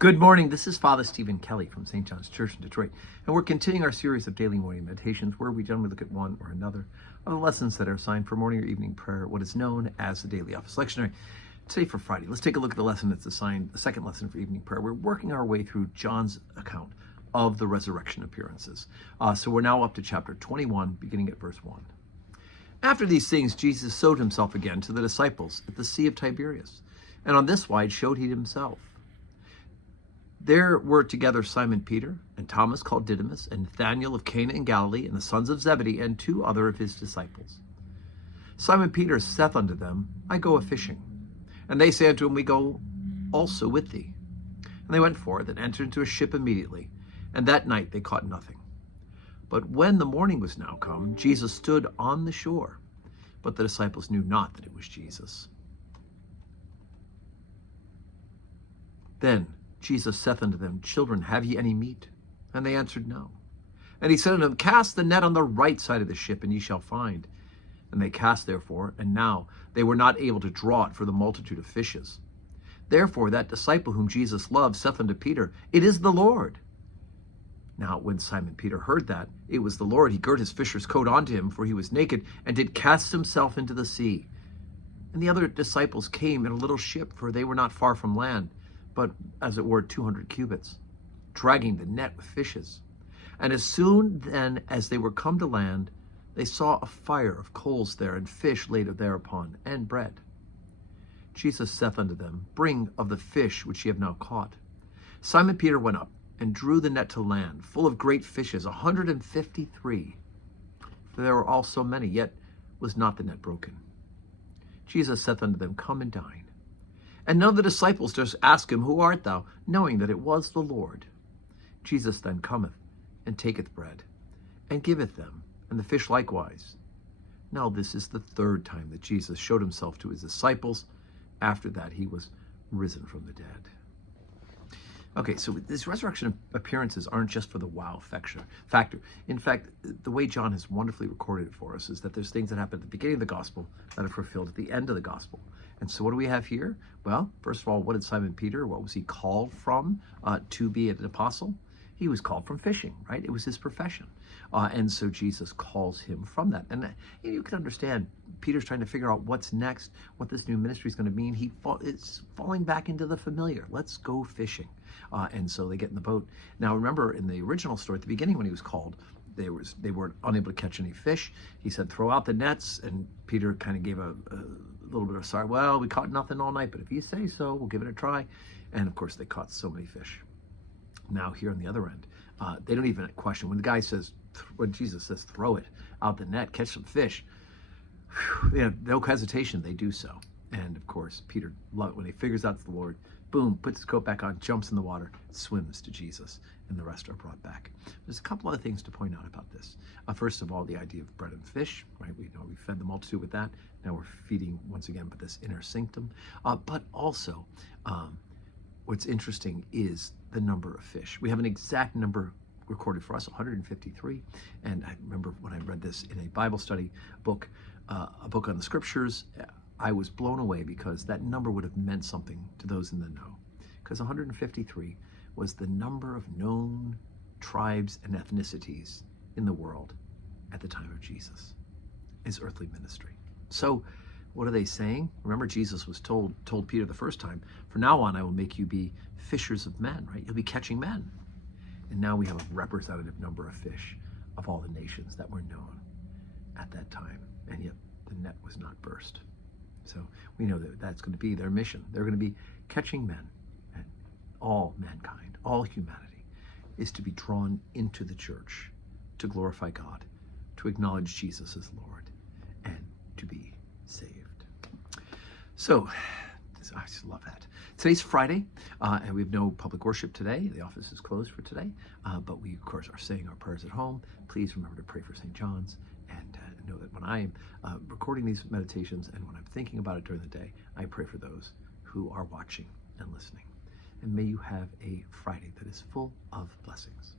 Good morning. This is Father Stephen Kelly from St. John's Church in Detroit, and we're continuing our series of daily morning meditations where we generally look at one or another of the lessons that are assigned for morning or evening prayer, what is known as the Daily Office Lectionary. Today for Friday, let's take a look at the lesson that's assigned, the second lesson for evening prayer. We're working our way through John's account of the resurrection appearances. So we're now up to chapter 21, beginning at verse 1. After these things, Jesus showed himself again to the disciples at the Sea of Tiberias, and on this wise showed he himself. There were together Simon Peter, and Thomas called Didymus, and Nathanael of Cana in Galilee, and the sons of Zebedee, and two other of his disciples. Simon Peter saith unto them, I go a-fishing. And they say unto him, We go also with thee. And they went forth, and entered into a ship immediately, and that night they caught nothing. But when the morning was now come, Jesus stood on the shore, but the disciples knew not that it was Jesus. Then Jesus saith unto them, Children, have ye any meat? And they answered, No. And he said unto them, Cast the net on the right side of the ship, and ye shall find. And they cast therefore, and now they were not able to draw it for the multitude of fishes. Therefore that disciple whom Jesus loved saith unto Peter, It is the Lord. Now when Simon Peter heard that it was the Lord, he girt his fisher's coat unto him, for he was naked, and did cast himself into the sea. And the other disciples came in a little ship, for they were not far from land, but as it were 200 cubits, dragging the net with fishes. And as soon then as they were come to land, they saw a fire of coals there, and fish laid thereupon, and bread. Jesus saith unto them, Bring of the fish which ye have now caught. Simon Peter went up, and drew the net to land, full of great fishes, 153. For there were also many, yet was not the net broken. Jesus saith unto them, Come and dine. And none of the disciples durst ask him, Who art thou? Knowing that it was the Lord. Jesus then cometh, and taketh bread, and giveth them, and the fish likewise. Now this is the third time that Jesus showed himself to his disciples, after that he was risen from the dead. Okay, so these resurrection appearances aren't just for the wow factor. In fact, the way John has wonderfully recorded it for us is that there's things that happen at the beginning of the gospel that are fulfilled at the end of the gospel. And so what do we have here? Well, first of all, what did Simon Peter, what was he called from to be an apostle? He was called from fishing, right? It was his profession. And so Jesus calls him from that. And you can understand, Peter's trying to figure out what's next, what this new ministry is going to mean. It's falling back into the familiar. Let's go fishing. And so they get in the boat. Now, remember, in the original story, at the beginning when he was called, they were unable to catch any fish. He said, throw out the nets. And Peter kind of gave a little bit of sorry. Well, we caught nothing all night, but if you say so, we'll give it a try. And of course, they caught so many fish. Now here on the other end, they don't even question. When Jesus says, throw it out the net, catch some fish, no hesitation, they do so. And of course, Peter, when he figures out it's the Lord, boom, puts his coat back on, jumps in the water, swims to Jesus, and the rest are brought back. There's a couple other things to point out about this. First of all, the idea of bread and fish, right? We know we fed the multitude with that. Now we're feeding, once again, with this inner sanctum. But also, what's interesting is the number of fish. We have an exact number recorded for us, 153. And I remember when I read this in a Bible study book, a book on the scriptures, I was blown away because that number would have meant something to those in the know. Because 153 was the number of known tribes and ethnicities in the world at the time of Jesus, his earthly ministry. So what are they saying? Remember, Jesus was told Peter the first time, from now on I will make you be fishers of men, right? You'll be catching men. And now we have a representative number of fish of all the nations that were known at that time. And yet the net was not burst. So we know that that's going to be their mission. They're going to be catching men, and all mankind, all humanity is to be drawn into the church to glorify God, to acknowledge Jesus as Lord, and to be saved. So I just love that. Today's Friday, and we have no public worship today. The office is closed for today, but we, of course, are saying our prayers at home. Please remember to pray for St. John's, and know that when I am recording these meditations and when I'm thinking about it during the day, I pray for those who are watching and listening. And may you have a Friday that is full of blessings.